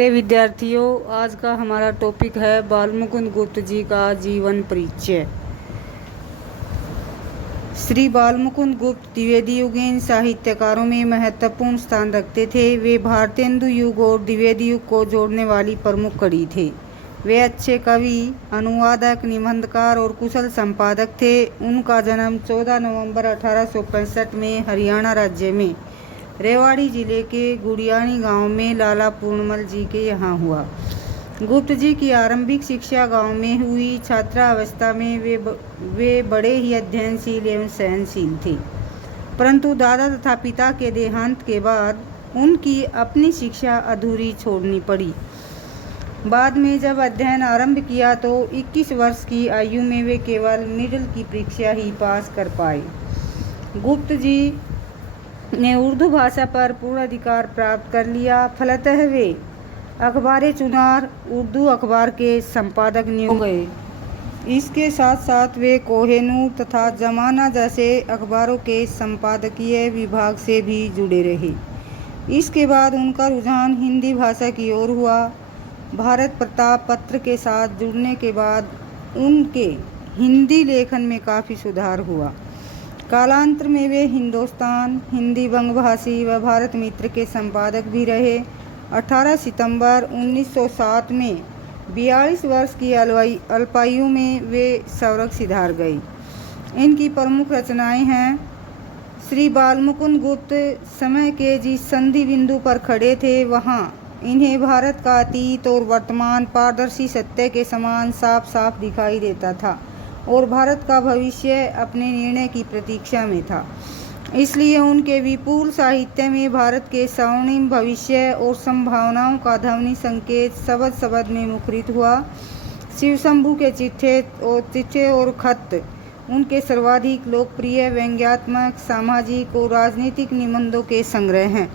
मेरे विद्यार्थियों, आज का हमारा टॉपिक है बालमुकुंद गुप्त जी का जीवन परिचय। श्री बालमुकुंद गुप्त द्विवेदी युगीन साहित्यकारों में महत्वपूर्ण स्थान रखते थे। वे भारतेंदु युग और द्विवेदी युग को जोड़ने वाली प्रमुख कड़ी थे। वे अच्छे कवि, अनुवादक, निबंधकार और कुशल संपादक थे। उनका जन्म 14 नवंबर 1865 में हरियाणा राज्य में रेवाड़ी जिले के गुड़ियानी गांव में लाला पूर्णमल जी के यहाँ हुआ। गुप्त जी की आरंभिक शिक्षा गांव में हुई। छात्रावस्था में वे बड़े ही अध्ययनशील एवं सहनशील थे, परंतु दादा तथा पिता के देहांत के बाद उनकी अपनी शिक्षा अधूरी छोड़नी पड़ी। बाद में जब अध्ययन आरंभ किया तो 21 वर्ष की आयु में वे केवल मिडिल की परीक्षा ही पास कर पाए। गुप्त जी ने उर्दू भाषा पर पूर्ण अधिकार प्राप्त कर लिया। फलतः वे अखबार चुनार उर्दू अखबार के संपादक नियुक्त हो गए। इसके साथ साथ वे कोहिनूर तथा जमाना जैसे अखबारों के संपादकीय विभाग से भी जुड़े रहे। इसके बाद उनका रुझान हिंदी भाषा की ओर हुआ। भारत प्रताप पत्र के साथ जुड़ने के बाद उनके हिंदी लेखन में काफ़ी सुधार हुआ। कालांतर में वे हिंदुस्तान, हिंदी बंगभाषी व भारत मित्र के संपादक भी रहे। 18 सितंबर 1907 में 42 वर्ष की अल्पायु में वे स्वर्ग सिधार गए। इनकी प्रमुख रचनाएं हैं। श्री बालमुकुंद गुप्त समय के जिस संधि बिंदु पर खड़े थे, वहाँ इन्हें भारत का अतीत और वर्तमान पारदर्शी सत्य के समान साफ साफ दिखाई देता था और भारत का भविष्य अपने निर्णय की प्रतीक्षा में था। इसलिए उनके विपुल साहित्य में भारत के स्वर्णिम भविष्य और संभावनाओं का ध्वनि संकेत शब्द शब्द में मुखरित हुआ। शिव शंभू के चिट्ठे और खत उनके सर्वाधिक लोकप्रिय व्यंग्यात्मक, सामाजिक और राजनीतिक निबंधों के संग्रह हैं।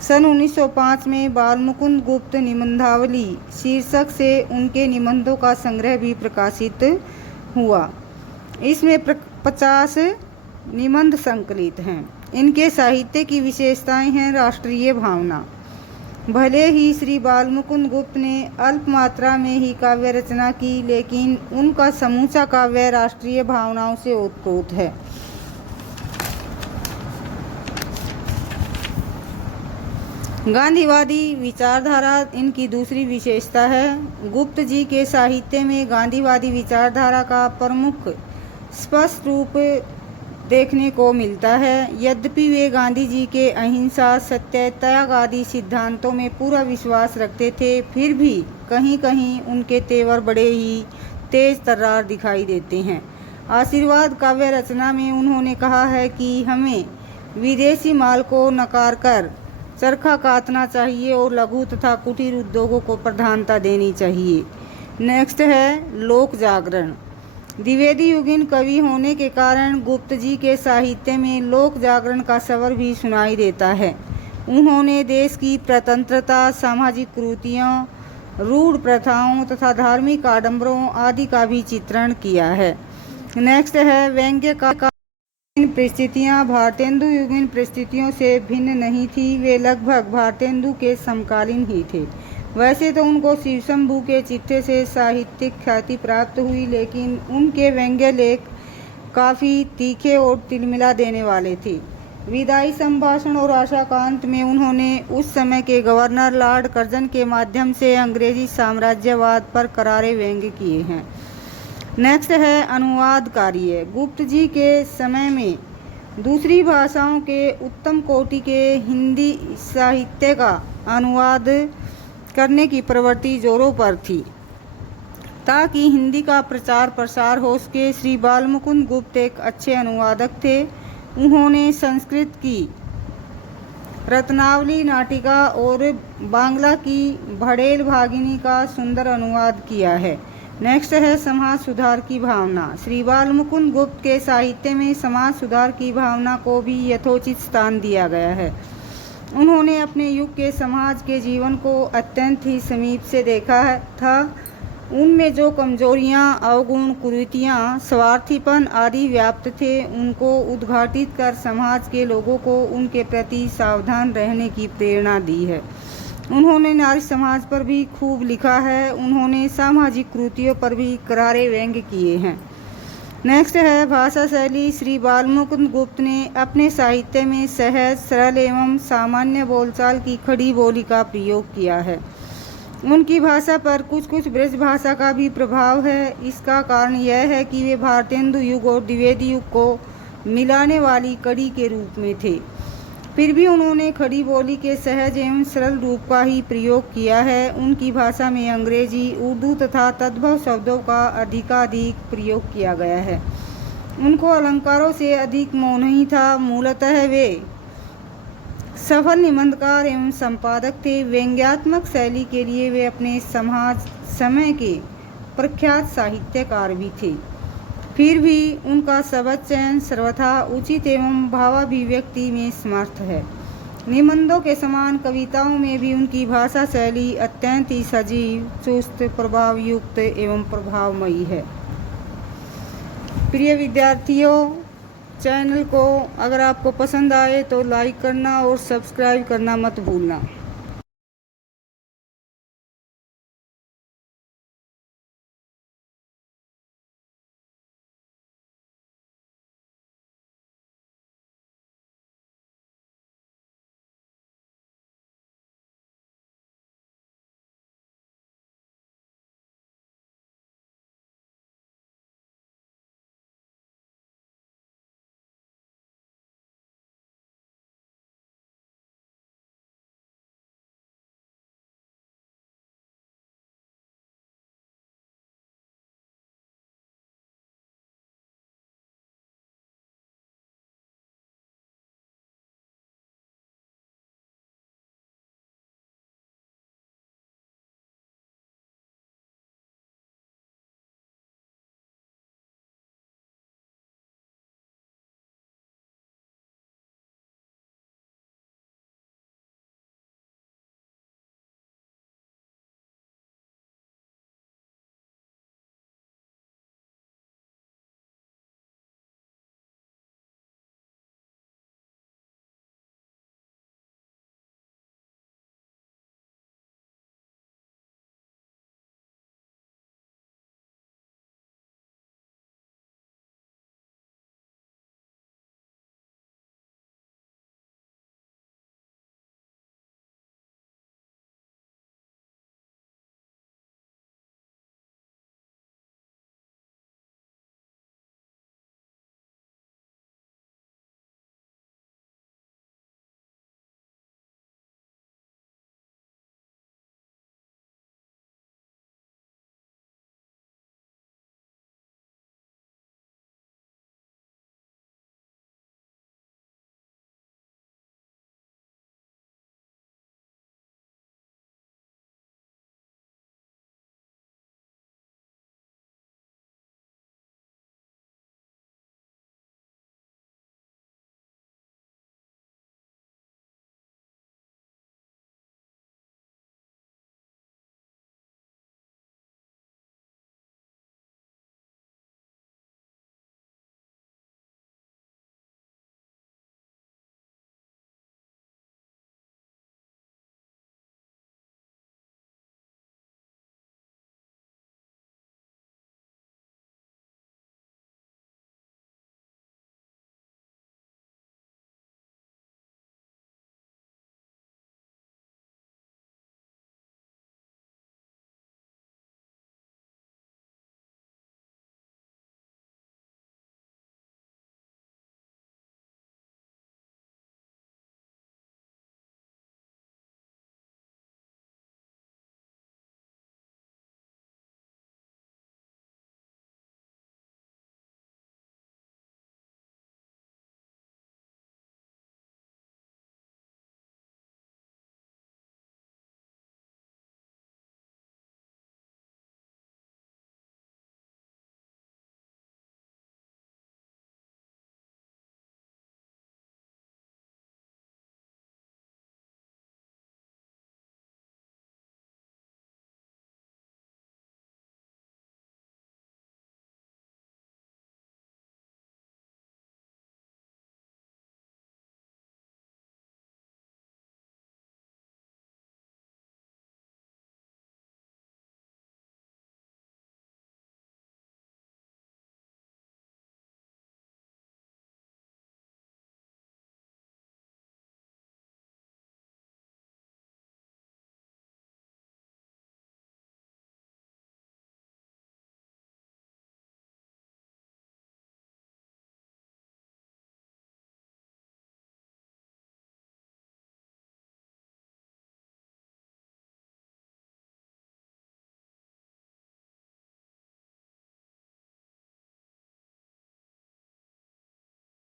सन 1905 में बालमुकुंद गुप्त निबंधावली शीर्षक से उनके निबंधों का संग्रह भी प्रकाशित हुआ। इसमें 50 निबंध संकलित हैं। इनके साहित्य की विशेषताएं हैं। राष्ट्रीय भावना। भले ही श्री बालमुकुंद गुप्त ने अल्प मात्रा में ही काव्य रचना की, लेकिन उनका समूचा काव्य राष्ट्रीय भावनाओं से ओतप्रोत है। गांधीवादी विचारधारा इनकी दूसरी विशेषता है। गुप्त जी के साहित्य में गांधीवादी विचारधारा का प्रमुख स्पष्ट रूप देखने को मिलता है। यद्यपि वे गांधी जी के अहिंसा, सत्य, त्याग आदि सिद्धांतों में पूरा विश्वास रखते थे, फिर भी कहीं कहीं उनके तेवर बड़े ही तेज तर्रार दिखाई देते हैं। आशीर्वाद काव्य रचना में उन्होंने कहा है कि हमें विदेशी माल को नकार कर चरखा काटना चाहिए और लघु तथा कुटीर उद्योगों को प्रधानता देनी चाहिए। नेक्स्ट है लोक जागरण। द्विवेदी युगीन कवि होने के कारण गुप्त जी के साहित्य में लोक जागरण का स्वर भी सुनाई देता है। उन्होंने देश की प्रतंत्रता, सामाजिक कुरीतियों, रूढ़ प्रथाओं तथा धार्मिक आडंबरों आदि का भी चित्रण किया है। नेक्स्ट है व्यंग्य का। परिस्थितियाँ भारतेंदु युगीन परिस्थितियों से भिन्न नहीं थी। वे लगभग भारतेंदु के समकालीन ही थे। वैसे तो उनको शिव शंभू के चिट्ठे से साहित्यिक ख्याति प्राप्त हुई, लेकिन उनके व्यंग्य लेख काफ़ी तीखे और तिलमिला देने वाले थे। विदाई संभाषण और आशाकांत में उन्होंने उस समय के गवर्नर लॉर्ड कर्जन के माध्यम से अंग्रेजी साम्राज्यवाद पर करारे व्यंग्य किए हैं। नेक्स्ट है अनुवाद कार्य। गुप्त जी के समय में दूसरी भाषाओं के उत्तम कोटि के हिंदी साहित्य का अनुवाद करने की प्रवृत्ति जोरों पर थी, ताकि हिंदी का प्रचार प्रसार हो सके। श्री बालमुकुंद गुप्त एक अच्छे अनुवादक थे। उन्होंने संस्कृत की रत्नावली नाटिका और बांग्ला की भड़ेल भागिनी का सुंदर अनुवाद किया है। नेक्स्ट है समाज सुधार की भावना। श्री बालमुकुंद गुप्त के साहित्य में समाज सुधार की भावना को भी यथोचित स्थान दिया गया है। उन्होंने अपने युग के समाज के जीवन को अत्यंत ही समीप से देखा था। उनमें जो कमजोरियां, अवगुण, कुरीतियां, स्वार्थीपन आदि व्याप्त थे, उनको उद्घाटित कर समाज के लोगों को उनके प्रति सावधान रहने की प्रेरणा दी है। उन्होंने नारी समाज पर भी खूब लिखा है। उन्होंने सामाजिक कृतियों पर भी करारे व्यंग्य किए हैं। नेक्स्ट है भाषा शैली। श्री बालमुकुंद गुप्त ने अपने साहित्य में सहज, सरल एवं सामान्य बोलचाल की खड़ी बोली का प्रयोग किया है। उनकी भाषा पर कुछ कुछ ब्रज भाषा का भी प्रभाव है। इसका कारण यह है कि वे भारतेंदु युग और द्विवेदी युग को मिलाने वाली कड़ी के रूप में थे। फिर भी उन्होंने खड़ी बोली के सहज एवं सरल रूप का ही प्रयोग किया है। उनकी भाषा में अंग्रेजी, उर्दू तथा तद्भव शब्दों का अधिकाधिक प्रयोग किया गया है। उनको अलंकारों से अधिक मोह नहीं था। मूलतः वे सफल निबंधकार एवं संपादक थे। व्यंग्यात्मक शैली के लिए वे अपने समय के प्रख्यात साहित्यकार भी थे। फिर भी उनका शब्द चयन सर्वथा उचित एवं भावाभिव्यक्ति में समर्थ है। निबंधों के समान कविताओं में भी उनकी भाषा शैली अत्यंत ही सजीव, चुस्त, प्रभावयुक्त एवं प्रभावमयी है। प्रिय विद्यार्थियों, चैनल को अगर आपको पसंद आए तो लाइक करना और सब्सक्राइब करना मत भूलना।